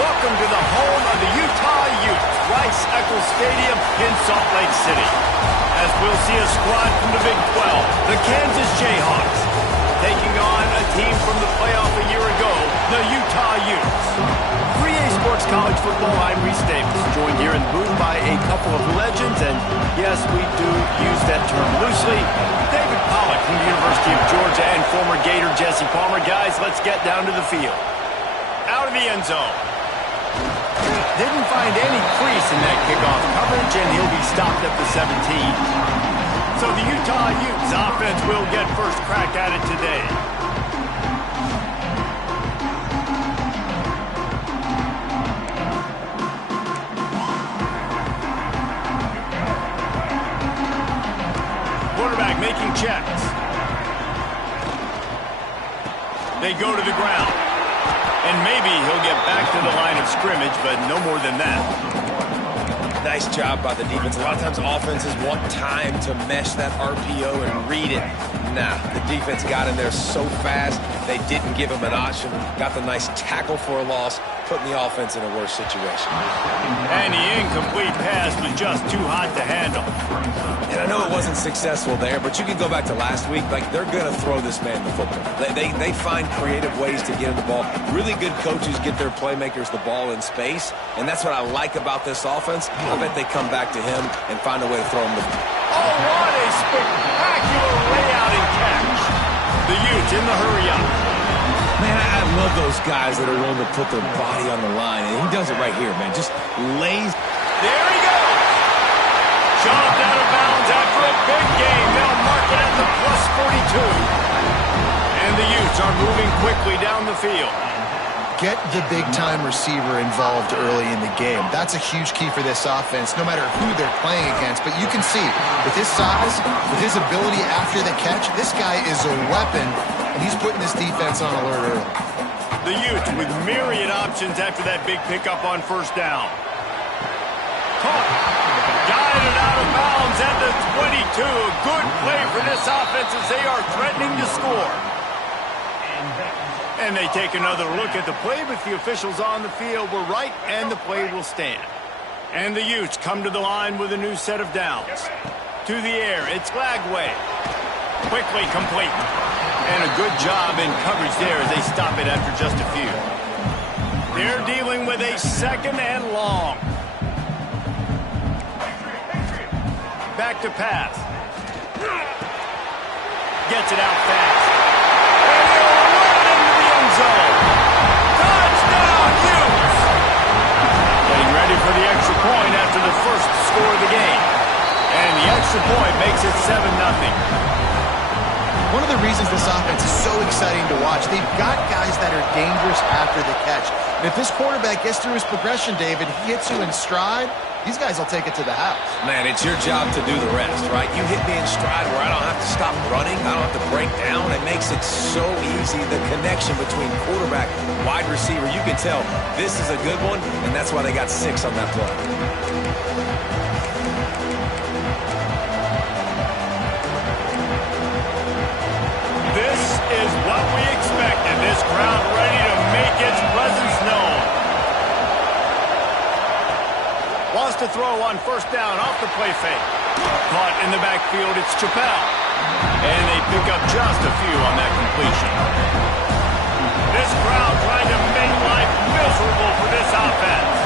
Welcome to the home of the Utah Utes, Rice-Eccles Stadium in Salt Lake City. As we'll see a squad from the Big 12, the Kansas Jayhawks, taking on a team from the playoff a year ago, the Utah Utes. 3A Sports College Football, I'm Reese Davis, joined here in the booth by a couple of legends, and yes, we do use that term loosely. David Pollack from the University of Georgia and former Gator Jesse Palmer. Guys, let's get down to the field. Out of the end zone. Didn't find any crease in that kickoff coverage, and he'll be stopped at the 17. So the Utah Utes offense will get first crack at it today. Quarterback making checks. They go to the ground. And maybe he'll get back to the line of scrimmage, but no more than that. Nice job by the defense. A lot of times offenses want time to mesh that RPO and read it. Nah, the defense got in there so fast, they didn't give him an option. Got the nice tackle for a loss, putting the offense in a worse situation. And the incomplete pass was just too hot to handle. And I know it wasn't successful there, but you can go back to last week. Like, they're going to throw this man the football. They find creative ways to get him the ball. Really good coaches get their playmakers the ball in space, and that's what I like about this offense. I bet they come back to him and find a way to throw him the ball. Oh, what a spectacular layout and catch. The Utes in the hurry-up. Man, I love those guys that are willing to put their body on the line, and he does it right here, man. Just lays. There he goes. Shoved out of bounds after a big game. They'll mark it at the +42. And the Utes are moving quickly down the field. Get the big-time receiver involved early in the game. That's a huge key for this offense, no matter who they're playing against. But you can see, with his size, with his ability after the catch, this guy is a weapon, and he's putting this defense on alert early. The Utes with myriad options after that big pickup on first down. Caught. Guided out of bounds at the 22. A good play for this offense as they are threatening to score. And they take another look at the play, but the officials on the field were right, and the play will stand. And the Utes come to the line with a new set of downs. To the air, it's Lagway. Quickly complete. And a good job in coverage there as they stop it after just a few. They're dealing with a second and long. Back to pass. Gets it out fast. Touchdown, Utes! Getting ready for the extra point after the first score of the game. And the extra point makes it 7-0. One of the reasons this offense is so exciting to watch, they've got guys that are dangerous after the catch. And if this quarterback gets through his progression, David, he hits you in stride, these guys will take it to the house. Man, it's your job to do the rest, right? You hit me in stride where I don't have to stop running. I don't have to break down. It makes it so easy. The connection between quarterback, wide receiver, you can tell this is a good one, and that's why they got 6 on that play. This is what we expected. This crowd ready to make its presence known. Wants to throw on first down off the play fake. Caught in the backfield, it's Chappelle. And they pick up just a few on that completion. This crowd trying to make life miserable for this offense.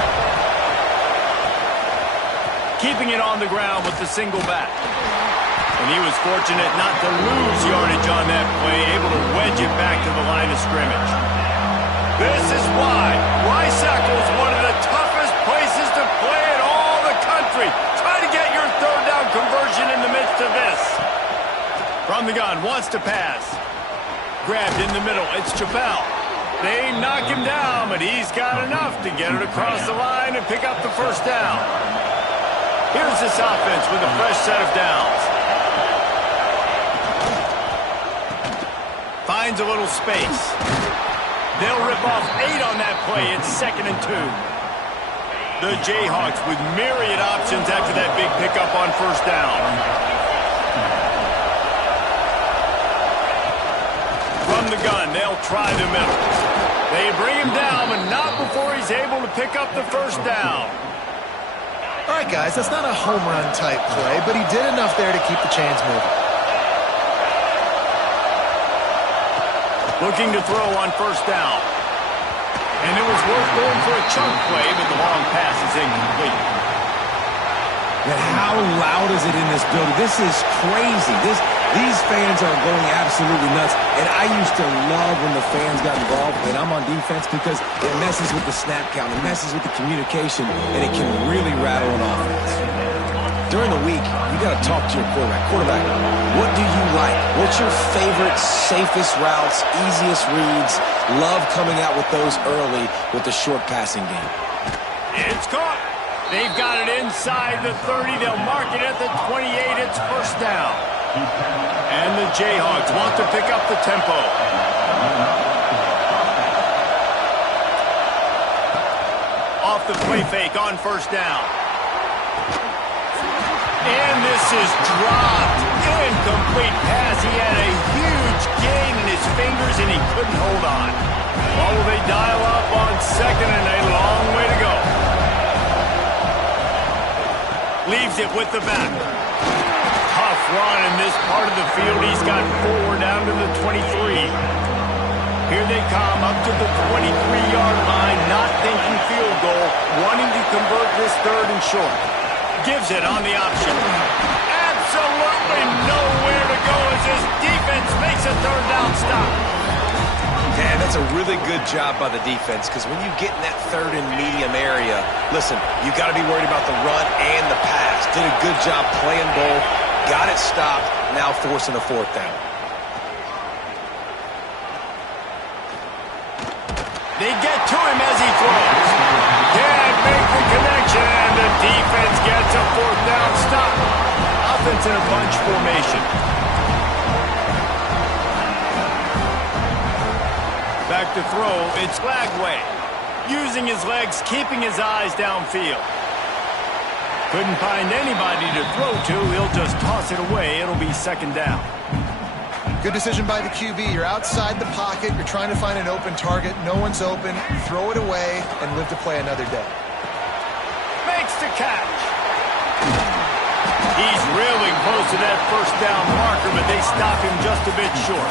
Keeping it on the ground with the single back. And he was fortunate not to lose yardage on that play, able to wedge it back to the line of scrimmage. This is why Rice-Eccles, one of the toughest places to play in all the country. Try to get your third down conversion in the midst of this. From the gun, wants to pass. Grabbed in the middle, it's Chappelle. They knock him down, but he's got enough to get it across the line and pick up the first down. Here's this offense with a fresh set of downs. Finds a little space. They'll rip off 8 on that play. It's 2nd and 2. The Jayhawks with myriad options after that big pickup on first down. From the gun, they'll try the middle. They bring him down, but not before he's able to pick up the first down. All right, guys, that's not a home run type play, but he did enough there to keep the chains moving. Looking to throw on first down. And it was worth going for a chunk play, but the long pass is incomplete. And how loud is it in this building? This is crazy. These fans are going absolutely nuts. And I used to love when the fans got involved, and I'm on defense, because it messes with the snap count, it messes with the communication, and it can really rattle an offense. During the week, you got to talk to your quarterback. Quarterback, what do you like? What's your favorite, safest routes, easiest reads? Love coming out with those early with the short passing game. It's caught. They've got it inside the 30. They'll mark it at the 28. It's first down. And the Jayhawks want to pick up the tempo. Off the play fake on first down. And this is dropped. Incomplete pass. He had a huge gain in his fingers, and he couldn't hold on. Well, will they dial up on second, and a long way to go. Leaves it with the back. Tough run in this part of the field. He's got 4 down to the 23. Here they come up to the 23-yard line, not thinking field goal, wanting to convert this third and short. Gives it on the option. Absolutely nowhere to go as his defense makes a third down stop. Man, that's a really good job by the defense, because when you get in that third and medium area, listen, you got to be worried about the run and the pass. Did a good job playing both, got it stopped, now forcing a fourth down. They get to him as he throws. Can't make the connection, and the defense gets a fourth down stop. Offense in a bunch formation. Back to throw, it's Flagway. Using his legs, keeping his eyes downfield. Couldn't find anybody to throw to. He'll just toss it away. It'll be second down. Good decision by the QB. You're outside the pocket. You're trying to find an open target. No one's open. Throw it away and live to play another day. Makes the catch. He's really close to that first down marker, but they stop him just a bit short.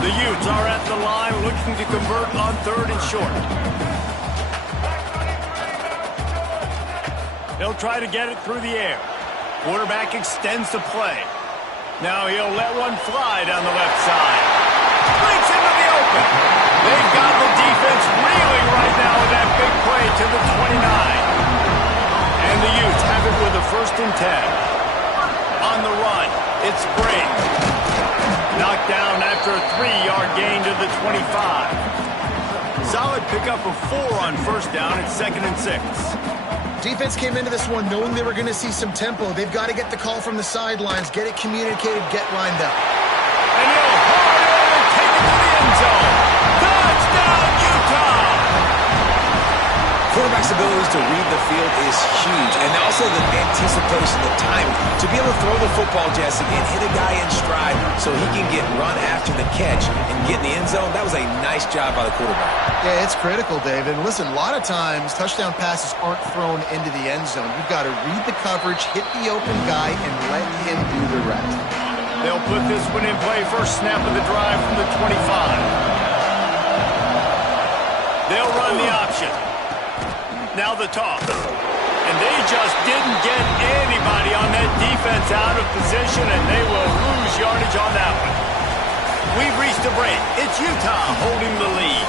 The Utes are at the line looking to convert on third and short. They'll try to get it through the air. Quarterback extends the play. Now he'll let one fly down the left side. Breaks into the open. They've got the defense reeling right now with that big play to the 29. And the Utes have it with a 1st and 10. On the run, it's Briggs. Knocked down after a 3-yard gain to the 25. Solid pickup of 4 on first down at 2nd and 6. Defense came into this one knowing they were going to see some tempo. They've got to get the call from the sidelines, get it communicated, get lined up. And he'll haul it and take it to the end zone. Touchdown, Utah! Quarterback's abilities to read the field is huge, and also the anticipation, the timing. To be able to throw the football, Jesse, and hit a guy in stride so he can get run after the catch and get in the end zone, that was a nice job by the quarterback. Yeah, it's critical, David. And listen, a lot of times touchdown passes aren't thrown into the end zone. You've got to read the coverage, hit the open guy, and let him do the rest. They'll put this one in play. First snap of the drive from the 25. They'll run the option. Now the toss. And they just didn't get anybody on that defense out of position, and they will lose yardage on that one. We've reached a break. It's Utah holding the lead.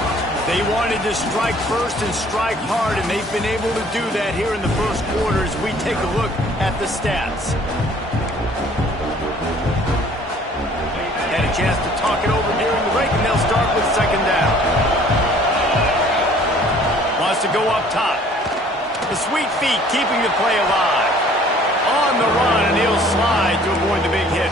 They wanted to strike first and strike hard, and they've been able to do that here in the first quarter as we take a look at the stats. Had a chance to talk it over during the break, and they'll start with second down. Wants to go up top. The sweet feet keeping the play alive. On the run, and he'll slide to avoid the big hit.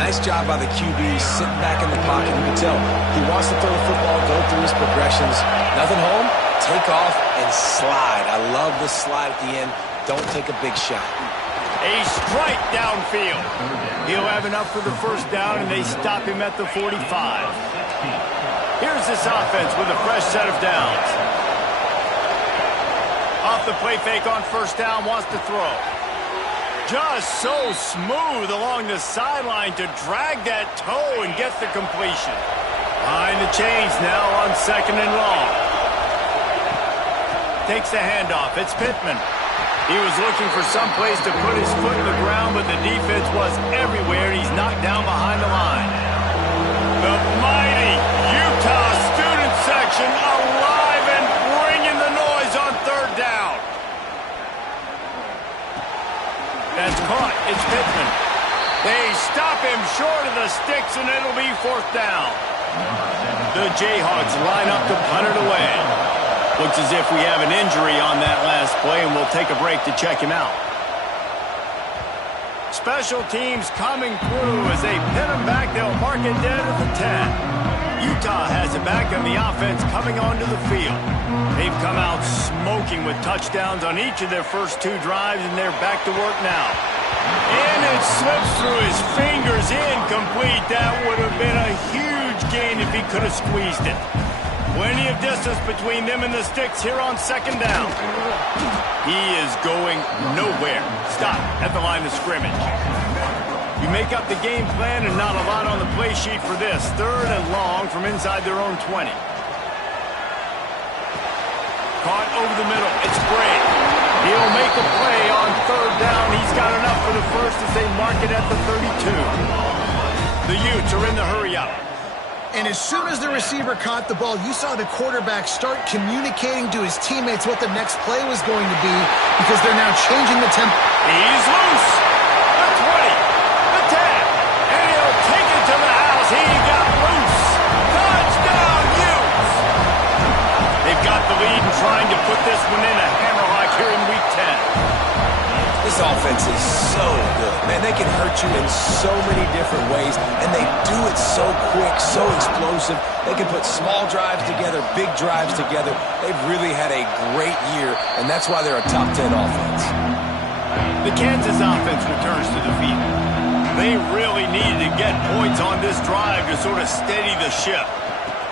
Nice job by the QB sitting back in the pocket. You can tell he wants to throw the football, go through his progressions. Nothing home, take off, and slide. I love the slide at the end. Don't take a big shot. A strike downfield. He'll have enough for the first down, and they stop him at the 45. Here's this offense with a fresh set of downs. Off the play fake on first down, wants to throw. Just so smooth along the sideline to drag that toe and get the completion. Behind the chains now on 2nd and long. Takes the handoff. It's Pittman. He was looking for some place to put his foot in the ground, but the defense was everywhere, and he's knocked down behind the line. The mighty Utah student section alive and bringing the noise on 3rd down. That's caught. It's Pittman. They stop him short of the sticks, and it'll be 4th down. The Jayhawks line up to punt it away. Looks as if we have an injury on that last play, and we'll take a break to check him out. Special teams coming through as they pin him back. They'll mark it dead at the 10. Utah has it back on the offense coming onto the field. They've come out smoking with touchdowns on each of their first 2 drives, and they're back to work now. And it slips through his fingers, incomplete. That would have been a huge gain if he could have squeezed it. Plenty of distance between them and the sticks here on 2nd down. He is going nowhere. Stop at the line of scrimmage. You make up the game plan and not a lot on the play sheet for this. 3rd and long from inside their own 20. Caught over the middle. It's Bray. He'll make a play on 3rd down. He's got enough for the first as they mark it at the 32. The Utes are in the hurry-up. And as soon as the receiver caught the ball, you saw the quarterback start communicating to his teammates what the next play was going to be because they're now changing the tempo. He's loose. The 20, the 10, and he'll take it to the house. He got loose. Touchdown, Utes. They've got the lead and trying to put this one in a hammerlock here in Week 10. This offense is so good. Man, they can hurt you in so many different ways, and they do it so quick, so explosive. They can put small drives together, big drives together. They've really had a great year, and that's why they're a top 10 offense. The Kansas offense returns to the field. They really needed to get points on this drive to sort of steady the ship.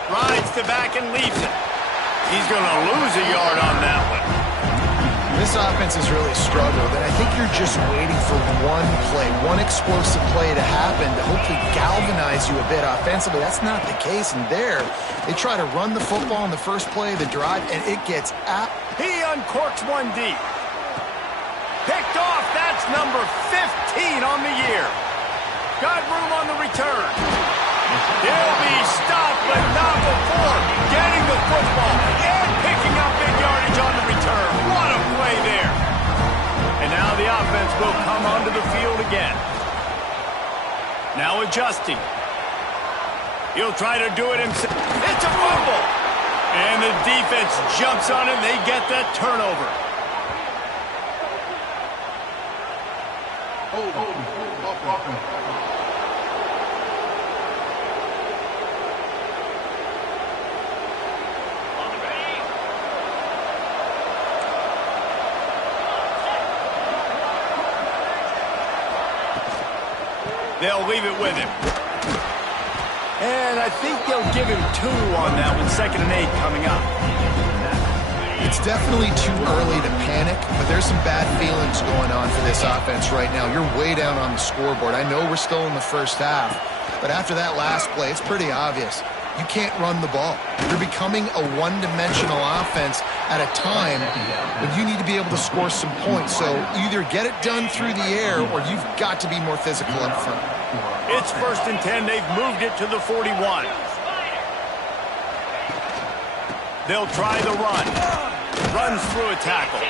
Rides the back and leaves it. He's going to lose a yard on that one. This offense has really struggled, and I think you're just waiting for one play, one explosive play to happen to hopefully galvanize you a bit offensively. That's not the case, and there, they try to run the football in the first play of the drive, and it gets out. He uncorks one deep. Picked off, that's number 15 on the year. Got room on the return. He'll be stopped, but not before getting the football and picking up big yardage on the return. What a play there. And now the offense will come onto the field again. Now adjusting. He'll try to do it himself. It's a fumble. And the defense jumps on it. They get that turnover. They'll leave it with him. And I think they'll give him 2 on that one. 2nd and 8 coming up. It's definitely too early to panic, but there's some bad feelings going on for this offense right now. You're way down on the scoreboard. I know we're still in the first half, but after that last play, it's pretty obvious. You can't run the ball. You're becoming a one-dimensional offense at a time when you need to be able to score some points. So either get it done through the air or you've got to be more physical up front. It's 1st and 10. They've moved it to the 41. They'll try the run. Runs through a tackle.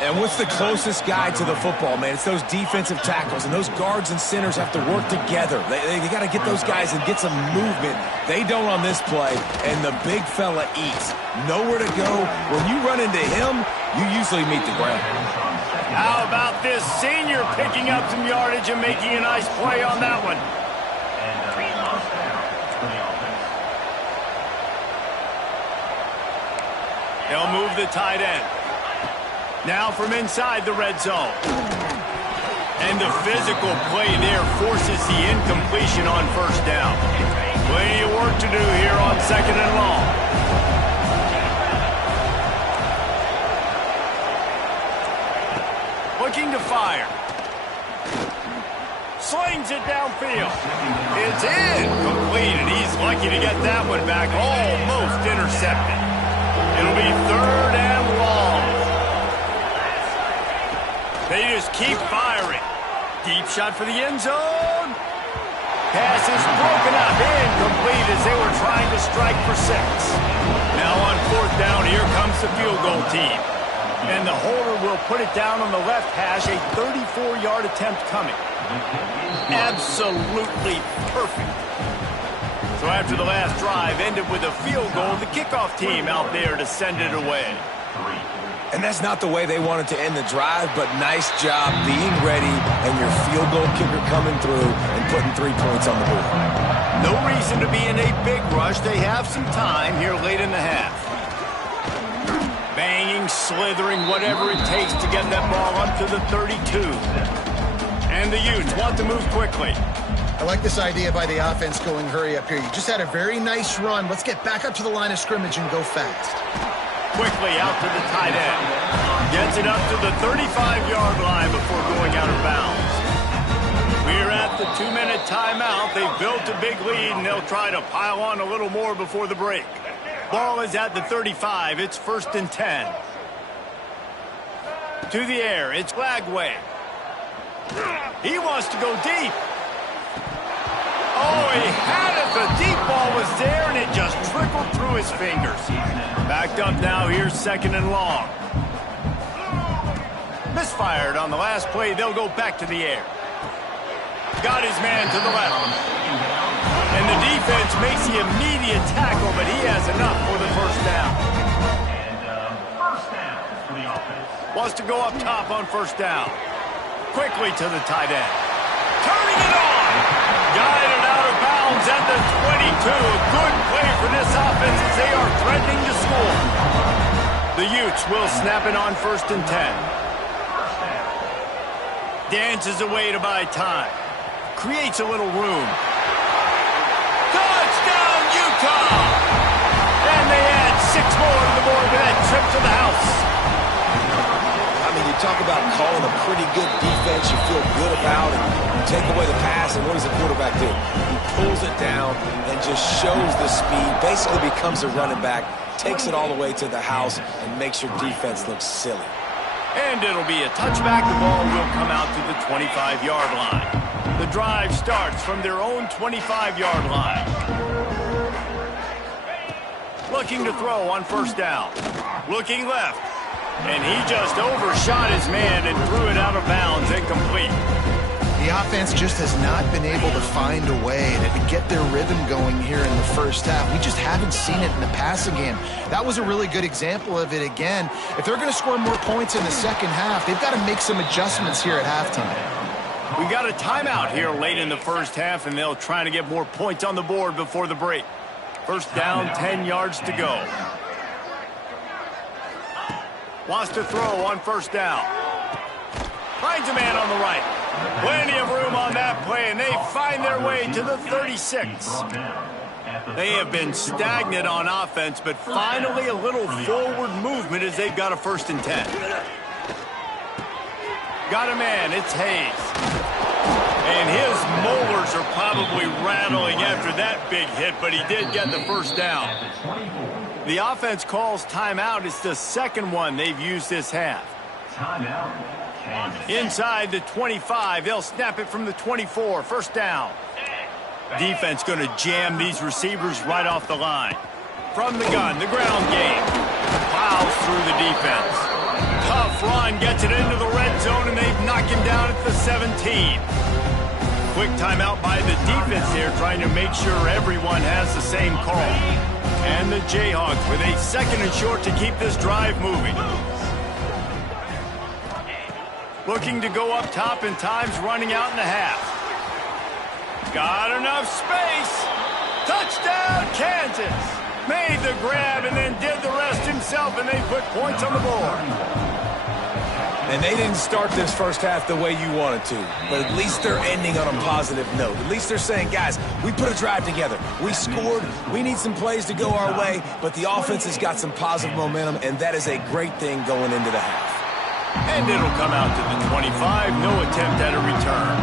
And what's the closest guy to the football, man? It's those defensive tackles, and those guards and centers have to work together. They got to get those guys and get some movement. They don't on this play, and the big fella eats. Nowhere to go. When you run into him, you usually meet the ground. How about this senior picking up some yardage and making a nice play on that one? They'll move the tight end. Now from inside the red zone. And the physical play there forces the incompletion on 1st down. Plenty of work to do here on 2nd and long. Looking to fire. Slings it downfield. It's in. Complete, and he's lucky to get that one back. Almost intercepted. It'll be 3rd and long. They just keep firing. Deep shot for the end zone. Pass is broken up. Incomplete as they were trying to strike for 6. Now on 4th down, here comes the field goal team. And the holder will put it down on the left hash, a 34-yard attempt coming. Absolutely perfect. So after the last drive ended with a field goal, the kickoff team out there to send it away. And that's not the way they wanted to end the drive, but nice job being ready and your field goal kicker coming through and putting 3 points on the board. No reason to be in a big rush. They have some time here late in the half. Banging, slithering, whatever it takes to get that ball up to the 32. And the Utes want to move quickly. I like this idea by the offense going hurry up here. You just had a very nice run. Let's get back up to the line of scrimmage and go fast. Quickly out to the tight end. Gets it up to the 35-yard line before going out of bounds. We're at the 2-minute timeout. They've built a big lead, and they'll try to pile on a little more before the break. Ball is at the 35. It's 1st and 10. To the air. It's Lagway. He wants to go deep. Oh, he had it. The deep ball was there, and it just trickled through his fingers. Backed up now. Here's 2nd and long. Misfired on the last play. They'll go back to the air. Got his man to the left. And the defense makes the immediate tackle, but he has enough for the 1st down. And first down for the offense. Wants to go up top on 1st down. Quickly to the tight end. Turning it on. Guided out of bounds at the 22. A good play for this offense as they are threatening to score. The Utes will snap it on 1st and 10. Dances away to buy time. Creates a little room. Touchdown, Utah! And they add 6 more to the board with that trip to the house. I mean, you talk about calling a pretty good defense you feel good about, and you take away the pass, and what does the quarterback do? He pulls it down and just shows the speed, basically becomes a running back, takes it all the way to the house, and makes your defense look silly. And it'll be a touchback. The ball will come out to the 25-yard line. The drive starts from their own 25-yard line. Looking to throw on 1st down. Looking left. And he just overshot his man and threw it out of bounds, incomplete. The offense just has not been able to find a way to get their rhythm going here in the 1st half. We just haven't seen it in the passing game. That was a really good example of it again. If they're going to score more points in the 2nd half, they've got to make some adjustments here at halftime. We got a timeout here late in the 1st half, and they'll try to get more points on the board before the break. 1st down, 10 yards to go. Wants to throw on 1st down. Finds a man on the right. Plenty of room on that play, and they find their way to the 36. They have been stagnant on offense, but finally a little forward movement as they've got a 1st and 10. Got a man. It's Hayes. And his molars are probably rattling after that big hit, but he did get the 1st down. The offense calls timeout. It's the 2nd one they've used this half. Timeout. Inside the 25. They'll snap it from the 24. 1st down. Defense going to jam these receivers right off the line. From the gun, the ground game. Plows through the defense. Tough run, gets it into the red zone, and they've knocked him down at the 17. Quick timeout by the defense there, trying to make sure everyone has the same call. And the Jayhawks with a 2nd and short to keep this drive moving. Looking to go up top, and time's running out in the half. Got enough space. Touchdown, Kansas. Made the grab and then did the rest himself, and they put points on the board. And they didn't start this first half the way you wanted to, but at least they're ending on a positive note. At least they're saying, guys, we put a drive together. We scored. We need some plays to go our way, but the offense has got some positive momentum, and that is a great thing going into the half. And it'll come out to the 25. No attempt at a return.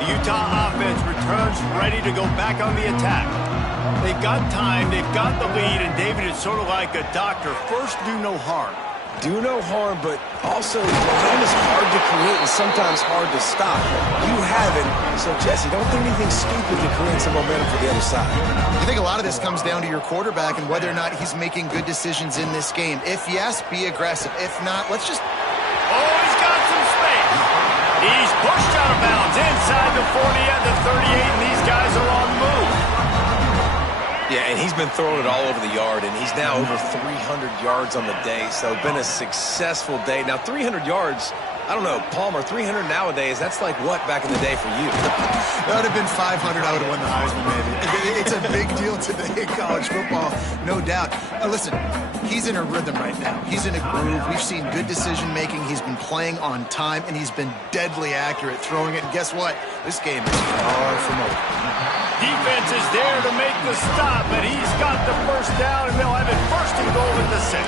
The Utah offense returns ready to go back on the attack. They've got time. They've got the lead, and David is sort of like a doctor. First, do no harm. Do no harm, but also the game is hard to create and sometimes hard to stop. You haven't, so Jesse, don't do anything stupid to create some momentum for the other side. I think a lot of this comes down to your quarterback and whether or not he's making good decisions in this game. If yes, be aggressive. If not, let's just... Oh, he's got some space. He's pushed out of bounds inside the 40 at the 38, and these guys are on the move. Yeah, and he's been throwing it all over the yard, and he's now over 300 yards on the day, so been a successful day. Now, 300 yards, I don't know, Palmer, 300 nowadays, that's like what back in the day for you? That would have been 500, I would have won the Heisman, maybe. It's a big deal today in college football, no doubt. Listen, he's in a rhythm right now. He's in a groove. We've seen good decision-making. He's been playing on time, and he's been deadly accurate throwing it. And guess what? This game is far from over. Defense is there to make the stop, but he's got the first down, and they'll have it first and goal at the 6.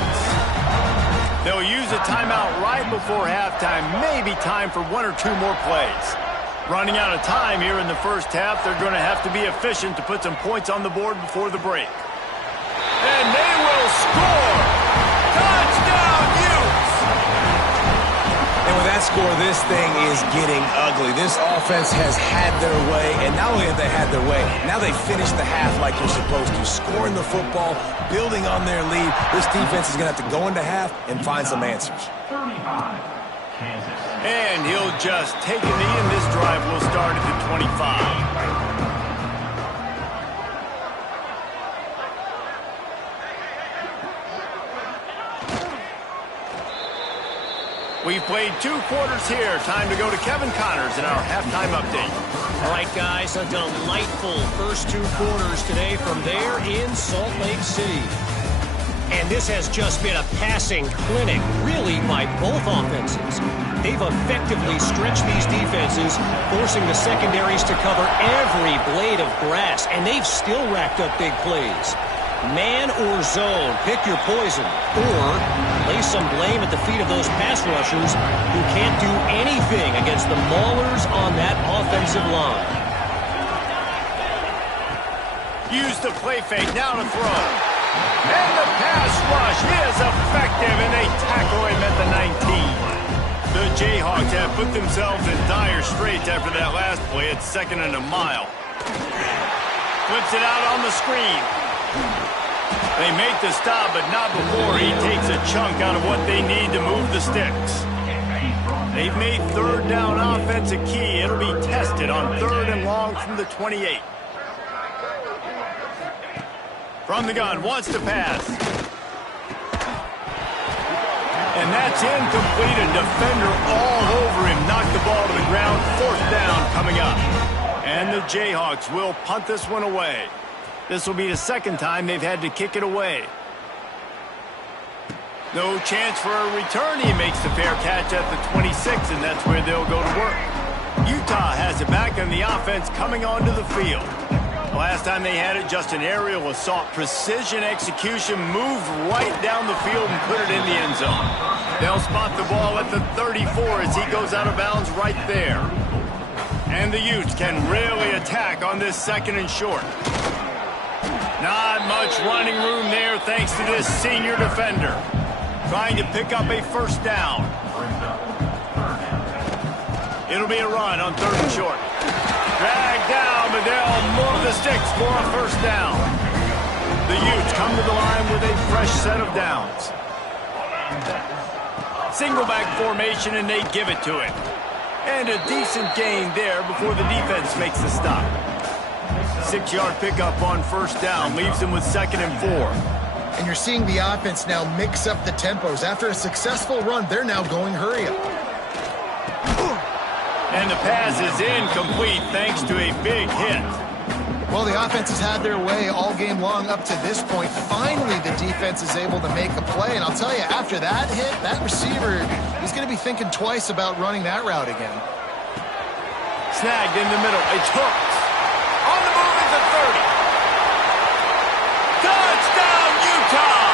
They'll use a timeout right before halftime, maybe time for 1 or 2 more plays. Running out of time here in the first half, they're going to have to be efficient to put some points on the board before the break. And they will score! Touchdown, Utes! And with that score, this thing is getting ugly. This offense has had their way, and not only have they had their way, now they finished the half like you're supposed to, scoring the football, building on their lead. This defense is going to have to go into half and find some answers. 35, Kansas. And he'll just take a knee, and this drive will start at the 25. We've played 2 quarters here. Time to go to Kevin Connors in our halftime update. All right, guys, a delightful first 2 quarters today from there in Salt Lake City. And this has just been a passing clinic, really, by both offenses. They've effectively stretched these defenses, forcing the secondaries to cover every blade of grass, and they've still racked up big plays. Man or zone, pick your poison, or lay some blame at the feet of those pass rushers who can't do anything against the maulers on that offensive line. Use the play fake, now to throw. And the pass rush is effective, and they tackle him at the 19. The Jayhawks have put themselves in dire straits after that last play at 2nd and a mile. Flips it out on the screen. They make the stop, but not before he takes a chunk out of what they need to move the sticks. They've made 3rd down offense a key. It'll be tested on 3rd and long from the 28. From the gun, wants to pass. And that's incomplete. A defender all over him. Knocked the ball to the ground. 4th down coming up. And the Jayhawks will punt this one away. This will be the 2nd time they've had to kick it away. No chance for a return. He makes the fair catch at the 26, and that's where they'll go to work. Utah has it back, and the offense coming onto the field. Last time they had it, just an aerial assault. Precision execution, moved right down the field and put it in the end zone. They'll spot the ball at the 34 as he goes out of bounds right there. And the Utes can really attack on this 2nd and short. Not much running room there thanks to this senior defender. Trying to pick up a 1st down. It'll be a run on 3rd and short. Dragged down, but they'll move the sticks for a 1st down. The Utes come to the line with a fresh set of downs. Single back formation, and they give it to him. And a decent gain there before the defense makes the stop. 6-yard pickup on 1st down leaves them with 2nd and 4. And you're seeing the offense now mix up the tempos. After a successful run, they're now going hurry up. And the pass is incomplete thanks to a big hit. Well, the offense has had their way all game long up to this point. Finally, the defense is able to make a play. And I'll tell you, after that hit, that receiver, he's going to be thinking twice about running that route again. Snagged in the middle. It's hooked. On the move is the 30. Touchdown, Utah!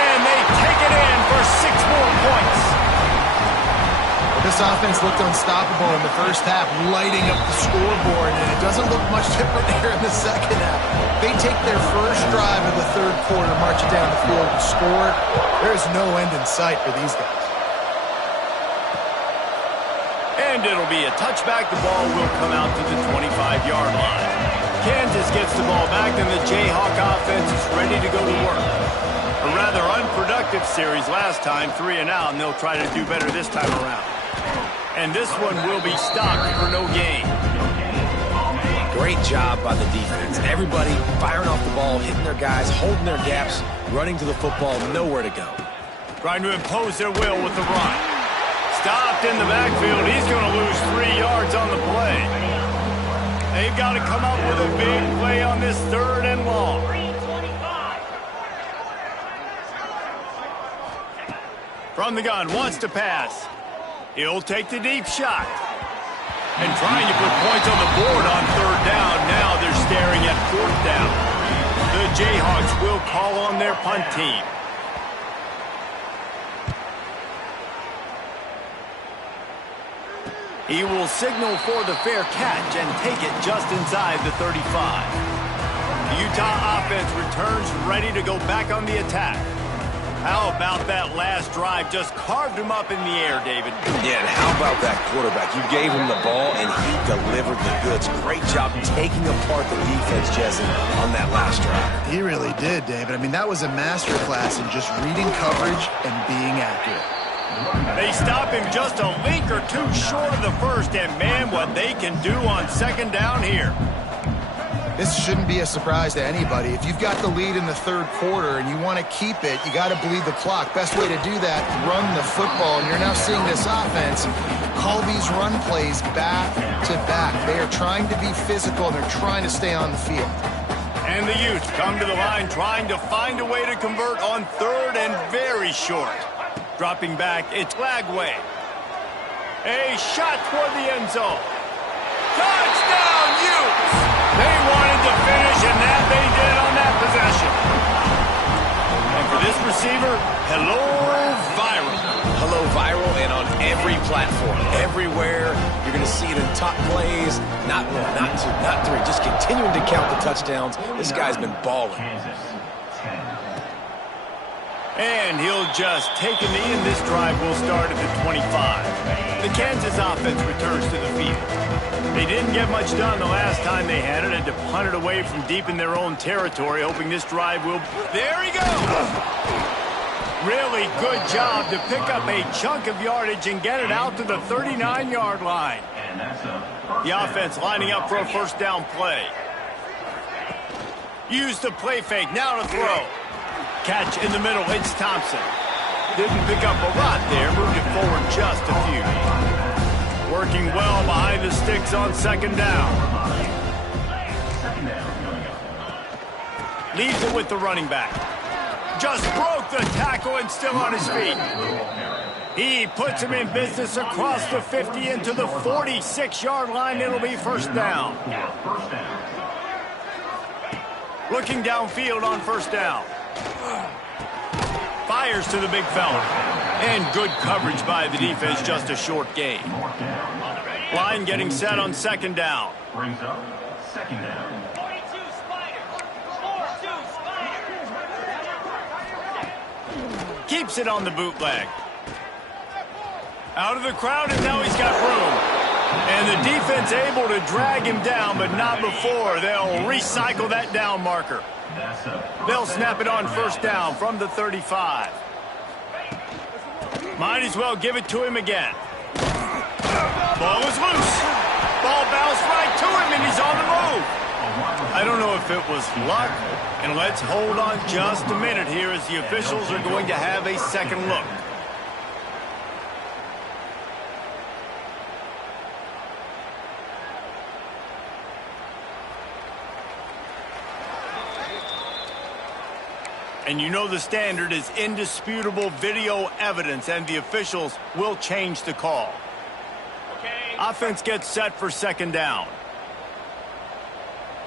And they take it in for 6 more points. This offense looked unstoppable in the first half, lighting up the scoreboard, and it doesn't look much different here in the second half. They take their first drive of the third quarter, march it down the field and score. There's no end in sight for these guys. And it'll be a touchback. The ball will come out to the 25-yard line. Kansas gets the ball back, and the Jayhawk offense is ready to go to work. A rather unproductive series last time, 3 and out, and they'll try to do better this time around. And this one will be stopped for no gain. Great job by the defense. Everybody firing off the ball, hitting their guys, holding their gaps, running to the football, nowhere to go. Trying to impose their will with the run. Stopped in the backfield. He's going to lose 3 yards on the play. They've got to come up with a big play on this 3rd and long. From the gun, wants to pass. He'll take the deep shot. And trying to put points on the board on 3rd down. Now they're staring at 4th down. The Jayhawks will call on their punt team. He will signal for the fair catch and take it just inside the 35. The Utah offense returns ready to go back on the attack. How about that last drive? Just carved him up in the air, David. Yeah, and how about that quarterback? You gave him the ball, and he delivered the goods. Great job taking apart the defense, Jesse, on that last drive. He really did, David. I mean, that was a masterclass in just reading coverage and being accurate. They stop him just a link or two short of the first, and man, what they can do on 2nd down here. This shouldn't be a surprise to anybody. If you've got the lead in the 3rd quarter and you want to keep it, you got to bleed the clock. Best way to do that, run the football. And you're now seeing this offense call these run plays back to back. They are trying to be physical, and they're trying to stay on the field. And the Utes come to the line trying to find a way to convert on 3rd and very short. Dropping back, it's Lagway. A shot toward the end zone. Touchdown, Utes! They wanted to finish, and that they did on that possession. And for this receiver, hello, viral. Hello, viral, and on every platform, everywhere. You're going to see it in top plays. Not 1, not 2, not 3. Just continuing to count the touchdowns. This guy's been balling. And he'll just take a knee, and this drive will start at the 25. The Kansas offense returns to the field. They didn't get much done the last time they had it, and to punt it away from deep in their own territory, hoping this drive will... There he goes! Really good job to pick up a chunk of yardage and get it out to the 39-yard line. The offense lining up for a 1st down play. Use the play fake, now to throw. Catch in the middle, it's Thompson. Didn't pick up a lot there, moved it forward just a few. Working well behind the sticks on 2nd down. Leaves it with the running back. Just broke the tackle and still on his feet. He puts him in business across the 50 into the 46-yard line. It'll be 1st down. Looking downfield on 1st down. Fires to the big fella. And good coverage by the defense, just a short gain. Line getting set on 2nd down. Brings up 2nd down. Keeps it on the bootleg. Out of the crowd, and now he's got room. And the defense able to drag him down, but not before. They'll recycle that down marker. They'll snap it on 1st down from the 35. Might as well give it to him again. Ball is loose. Ball bounced right to him, and he's on the move. I don't know if it was luck, and let's hold on just a minute here as the officials are going to have a second look. And you know the standard is indisputable video evidence, and the officials will change the call. Okay. Offense gets set for second down.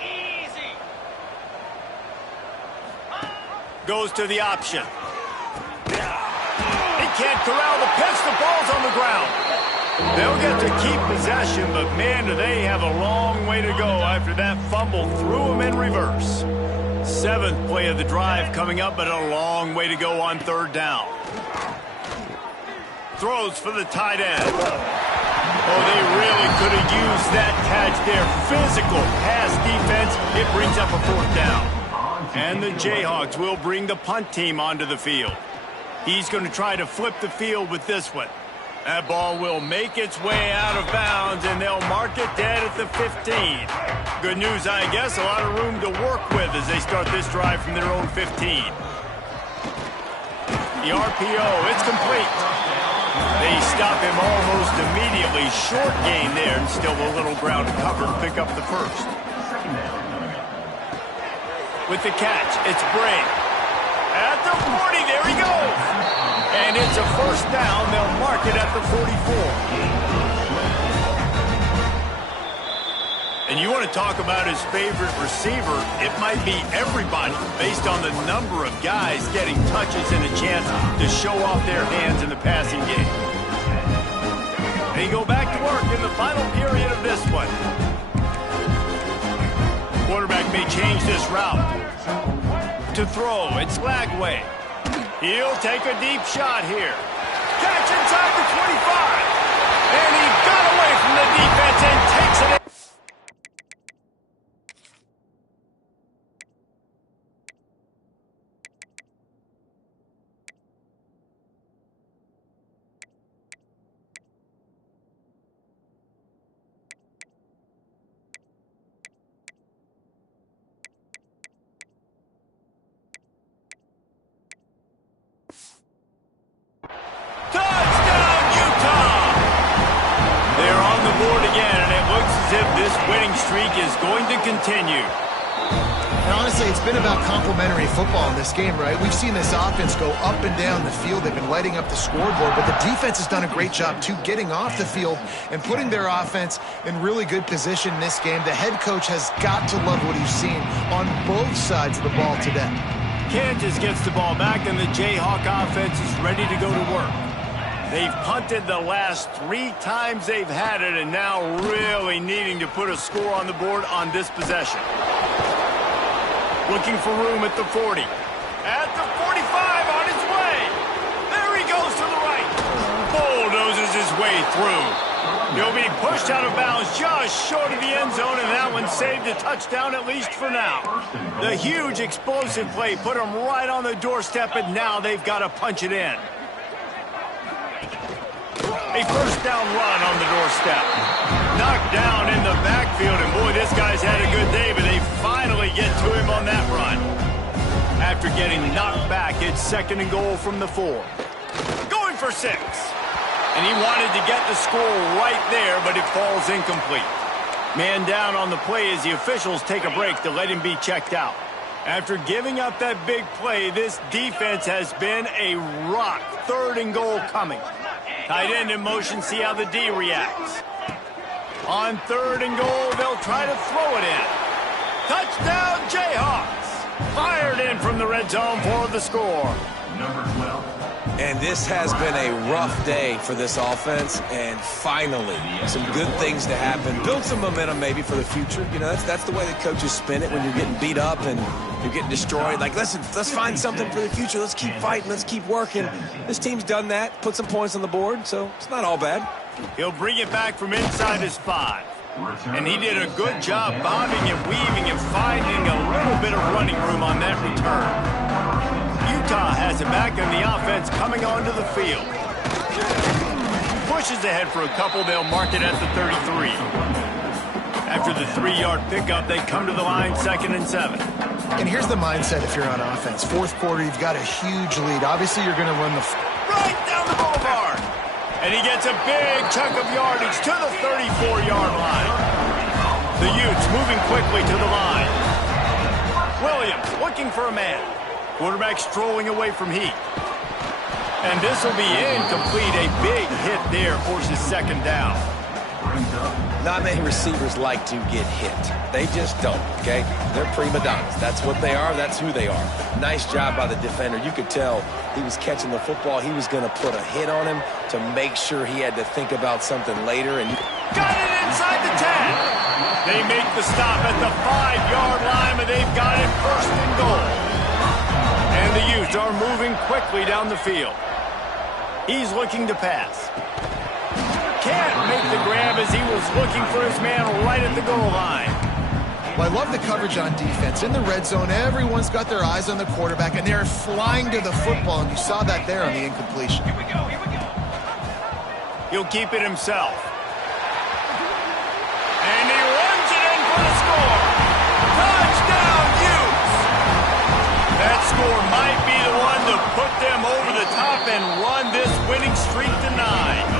Easy. Goes to the option. He can't corral the pitch. The ball's on the ground. They'll get to keep possession, but man, do they have a long way to go after that fumble threw them in reverse. 7th play of the drive coming up, but a long way to go on third down. Throws for the tight end. Oh, they really could have used that catch there. Physical pass defense. It brings up a 4th down. And the Jayhawks will bring the punt team onto the field. He's going to try to flip the field with this one. That ball will make its way out of bounds, and they'll mark it dead at the 15. Good news, I guess, a lot of room to work with as they start this drive from their own 15. The RPO, it's complete. They stop him almost immediately. Short gain there, and still a little ground to cover to pick up the first. With the catch, it's Bray. At the 40, there he goes. And it's a first down. They'll mark it at the 44. And you want to talk about his favorite receiver, it might be everybody based on the number of guys getting touches and a chance to show off their hands in the passing game. They go back to work in the final period of this one. Quarterback may change this route. To throw, it's Lagway. He'll take a deep shot here. Catch inside the 25. And he got away from the defense and takes it in. This winning streak is going to continue. And honestly, it's been about complementary football in this game, right? We've seen this offense go up and down the field. They've been lighting up the scoreboard, but the defense has done a great job, too, getting off the field and putting their offense in really good position in this game. The head coach has got to love what he's seen on both sides of the ball today. Kansas gets the ball back, and the Jayhawk offense is ready to go to work. They've punted the last 3 times they've had it, and now really needing to put a score on the board on this possession. Looking for room at the 40. At the 45 on his way. There he goes to the right. Bulldozes his way through. He'll be pushed out of bounds just short of the end zone, and that one saved a touchdown at least for now. The huge explosive play put him right on the doorstep, and now they've got to punch it in. A first down run on the doorstep. Knocked down in the backfield, and boy, this guy's had a good day, but they finally get to him on that run. After getting knocked back, it's 2nd and goal from the 4. Going for 6. And he wanted to get the score right there, but it falls incomplete. Man down on the play as the officials take a break to let him be checked out. After giving up that big play, this defense has been a rock. 3rd and goal coming. Tight end in motion, see how the D reacts. On 3rd and goal, they'll try to throw it in. Touchdown, Jayhawks! Fired in from the red zone for the score. Number 12. And this has been a rough day for this offense, and finally, some good things to happen. Build some momentum maybe for the future. You know, that's the way the coaches spin it when you're getting beat up and you're getting destroyed. Like, let's find something for the future. Let's keep fighting. Let's keep working. This team's done that, put some points on the board, so it's not all bad. He'll bring it back from inside his 5. And he did a good job bobbing and weaving and finding a little bit of running room on that return. Utah has it back, and the offense coming onto the field. Pushes ahead for a couple. They'll mark it at the 33. After the 3-yard pickup, they come to the line 2nd and 7. And here's the mindset if you're on offense. 4th quarter, you've got a huge lead. Obviously, you're going to run the... Right down the boulevard. And he gets a big chunk of yardage to the 34-yard line. The Utes moving quickly to the line. Williams looking for a man. Quarterback strolling away from heat. And this will be incomplete. A big hit there forces second down. Not many receivers like to get hit. They just don't, okay? They're prima donnas. That's what they are. That's who they are. Nice job by the defender. You could tell he was catching the football. He was going to put a hit on him to make sure he had to think about something later. And got it inside the 10. They make the stop at the 5-yard line, but they've got it first and goal. And the Utes are moving quickly down the field. He's looking to pass. Can't make the grab as he was looking for his man right at the goal line. Well, I love the coverage on defense. In the red zone, everyone's got their eyes on the quarterback, and they're flying to the football, and you saw that there on the incompletion. Here we go. He'll keep it himself. And he runs it in for the score. Touchdown, Utes! That score might be the one to put them over the top and run this winning streak to 9.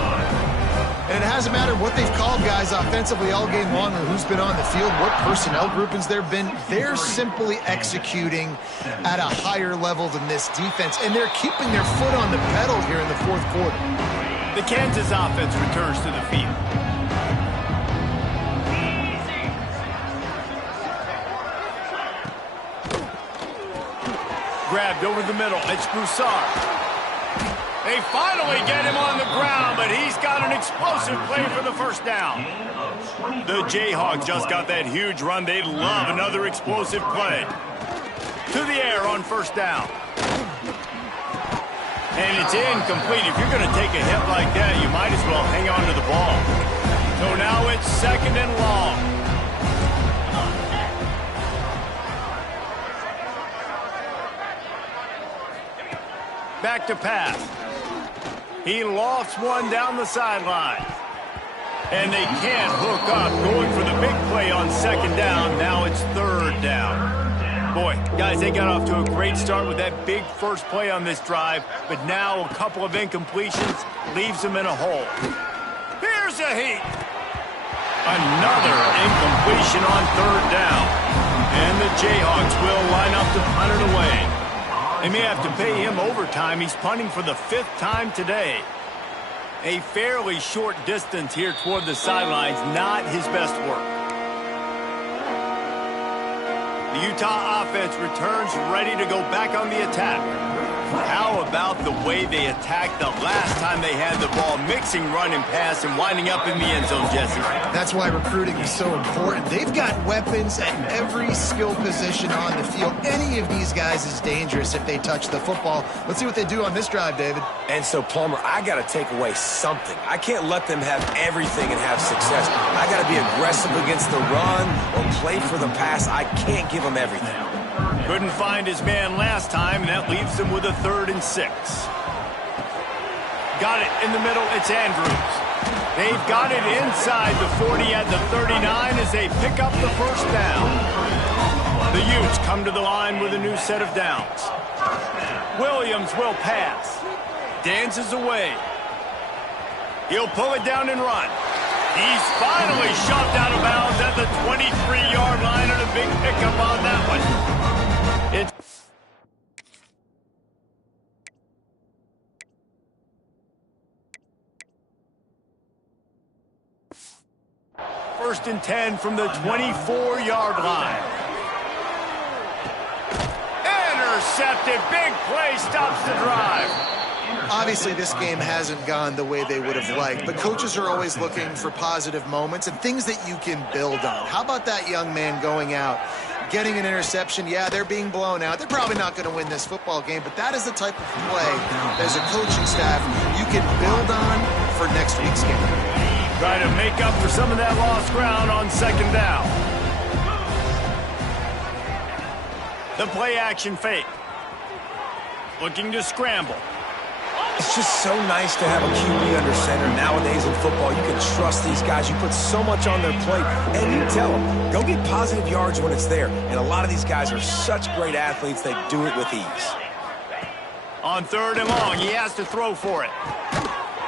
And it hasn't mattered what they've called guys offensively all game long or who's been on the field, what personnel groupings there have been. They're simply executing at a higher level than this defense, and they're keeping their foot on the pedal here in the fourth quarter. The Kansas offense returns to the field. Grabbed over the middle. It's Broussard. They finally get him on the ground, but he's got an explosive play for the first down. The Jayhawks just got that huge run. They'd love another explosive play. To the air on first down. And it's incomplete. If you're going to take a hit like that, you might as well hang on to the ball. So now it's second and long. Back to pass. He lofts one down the sideline. And they can't hook up. Going for the big play on second down. Now it's third down. Boy, guys, they got off to a great start with that big first play on this drive. But now a couple of incompletions leaves them in a hole. Here's a heat. Another incompletion on third down. And the Jayhawks will line up to punt it away. They may have to pay him overtime. He's punting for the 5th time today. A fairly short distance here toward the sidelines, not his best work. The Utah offense returns ready to go back on the attack. How about the way they attacked the last time they had the ball, mixing run and pass and winding up in the end zone, Jesse? That's why recruiting is so important. They've got weapons at every skill position on the field. Any of these guys is dangerous if they touch the football. Let's see what they do on this drive, David. And so, Palmer, I got to take away something. I can't let them have everything and have success. I got to be aggressive against the run or play for the pass. I can't give them everything. Couldn't find his man last time, and that leaves him with a 3rd and 6. Got it in the middle. It's Andrews. They've got it inside the 40 at the 39 as they pick up the first down. The Utes come to the line with a new set of downs. Williams will pass. Dances away. He'll pull it down and run. He's finally shoved out of bounds at the 23-yard line, and a big pickup on that one. It's first and 10 from the 24-yard line. Intercepted. Big play stops the drive. Obviously, this game hasn't gone the way they would have liked, but coaches are always looking for positive moments and things that you can build on. How about that young man going out, getting an interception? Yeah, they're being blown out. They're probably not going to win this football game, but that is the type of play, as a coaching staff, you can build on for next week's game. Try to make up for some of that lost ground on second down. The play action fake. Looking to scramble. It's just so nice to have a QB under center. Nowadays in football, you can trust these guys. You put so much on their plate, and you tell them, go get positive yards when it's there. And a lot of these guys are such great athletes, they do it with ease. On 3rd and long, he has to throw for it.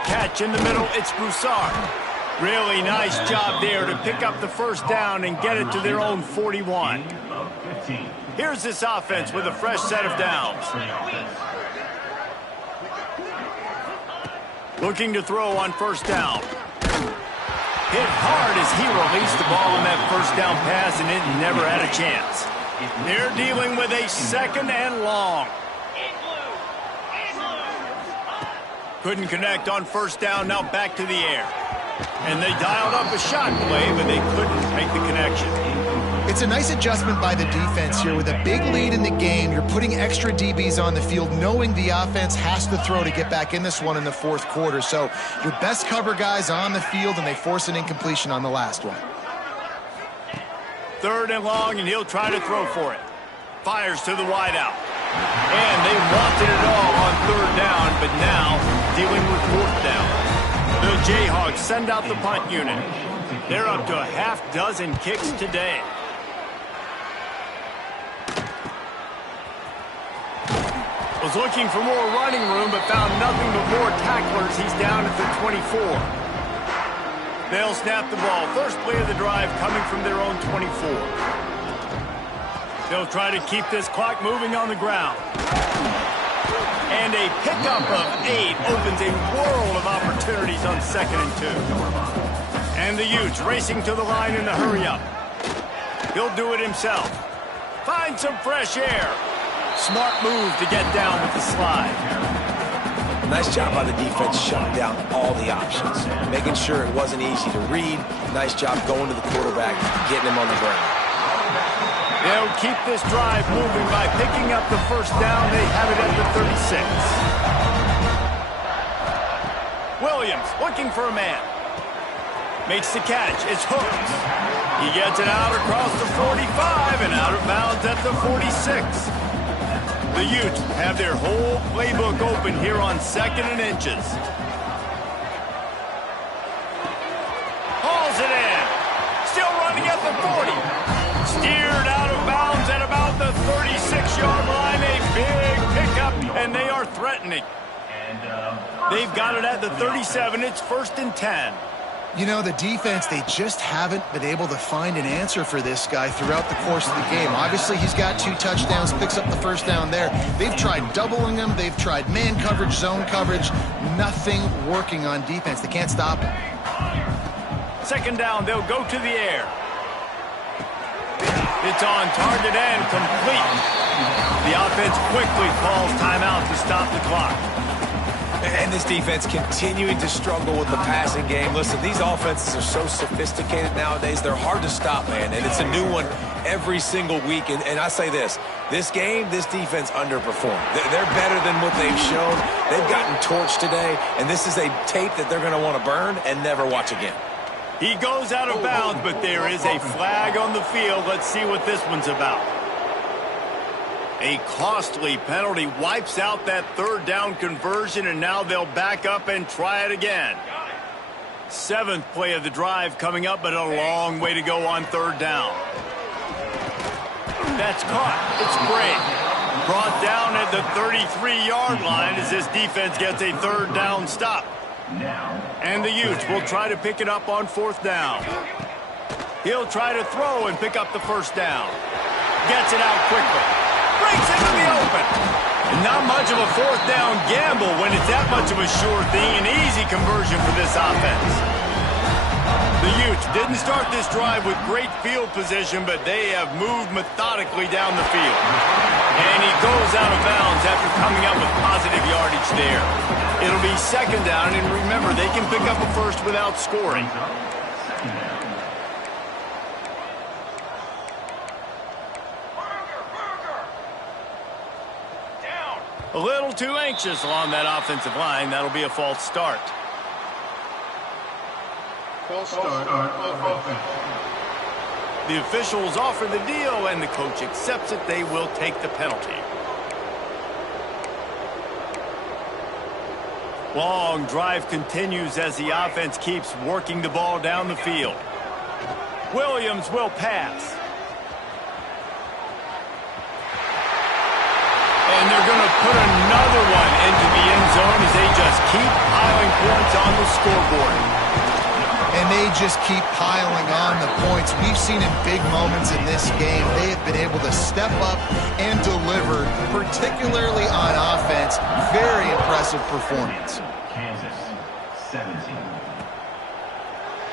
Catch in the middle, it's Broussard. Really nice job there to pick up the first down and get it to their own 41. Here's this offense with a fresh set of downs. Looking to throw on first down. Hit hard as he released the ball on that first down pass, and it never had a chance. They're dealing with a second and long. Couldn't connect on first down, now back to the air. And they dialed up a shot play, but they couldn't make the connection. It's a nice adjustment by the defense here. With a big lead in the game, you're putting extra DBs on the field, knowing the offense has to throw to get back in this one in the fourth quarter. So your best cover guys on the field, and they force an incompletion on the last one. Third and long, and he'll try to throw for it. Fires to the wideout. And they wanted it all on third down, but now dealing with fourth down. The Jayhawks send out the punt unit. They're up to a half dozen kicks today. Was looking for more running room, but found nothing but more tacklers. He's down at the 24. They'll snap the ball. First play of the drive coming from their own 24. They'll try to keep this clock moving on the ground. And a pickup of 8 opens a world of opportunities on 2nd and 2. And the Utes racing to the line in the hurry-up. He'll do it himself. Find some fresh air. Smart move to get down with the slide. Nice job by the defense shutting down all the options, making sure it wasn't easy to read. Nice job going to the quarterback, getting him on the ground. They'll keep this drive moving by picking up the first down. They have it at the 36. Williams looking for a man. Makes the catch. It's hooked. He gets it out across the 45 and out of bounds at the 46. The Utes have their whole playbook open here on 2nd and inches. Hauls it in. Still running at the 40. Steered out of bounds at about the 36-yard line. A big pickup, and they are threatening. They've got it at the 37. It's 1st and 10. You know, the defense, they just haven't been able to find an answer for this guy throughout the course of the game. Obviously, he's got 2 touchdowns, picks up the first down there. They've tried doubling him. They've tried man coverage, zone coverage. Nothing working on defense. They can't stop him. 2nd down, they'll go to the air. It's on target and complete. The offense quickly calls timeout to stop the clock. And this defense continuing to struggle with the passing game. Listen, these offenses are so sophisticated nowadays. They're hard to stop, man. And it's a new one every single week. And I say this game, this defense underperformed. They're better than what they've shown. They've gotten torched today. And this is a tape that they're going to want to burn and never watch again. He goes out of bounds, but there is a flag on the field. Let's see what this one's about. A costly penalty wipes out that 3rd down conversion, and now they'll back up and try it again. 7th play of the drive coming up, but a long way to go on 3rd down. That's caught. It's great. Brought down at the 33-yard line as this defense gets a 3rd down stop. And the Utes will try to pick it up on 4th down. He'll try to throw and pick up the first down. Gets it out quickly. Breaks into the open. And not much of a 4th down gamble when it's that much of a sure thing. An easy conversion for this offense. The Utes didn't start this drive with great field position, but they have moved methodically down the field. And he goes out of bounds after coming up with positive yardage there. It'll be 2nd down, and remember, they can pick up a first without scoring. A little too anxious along that offensive line. That'll be a false start. False start. The officials offer the deal, and the coach accepts it. They will take the penalty. Long drive continues as the offense keeps working the ball down the field. Williams will pass. And they're going to put another one into the end zone as they just keep piling points on the scoreboard. and they just keep piling on the points. We've seen in big moments in this game, they have been able to step up and deliver, particularly on offense. Very impressive performance. Kansas, 17.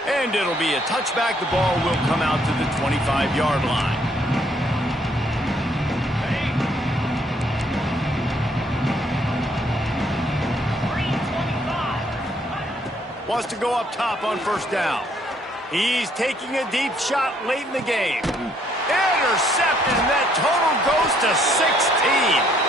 And it'll be a touchback. The ball will come out to the 25-yard line. Wants to go up top on first down. He's taking a deep shot late in the game. Intercepted, and that total goes to 16.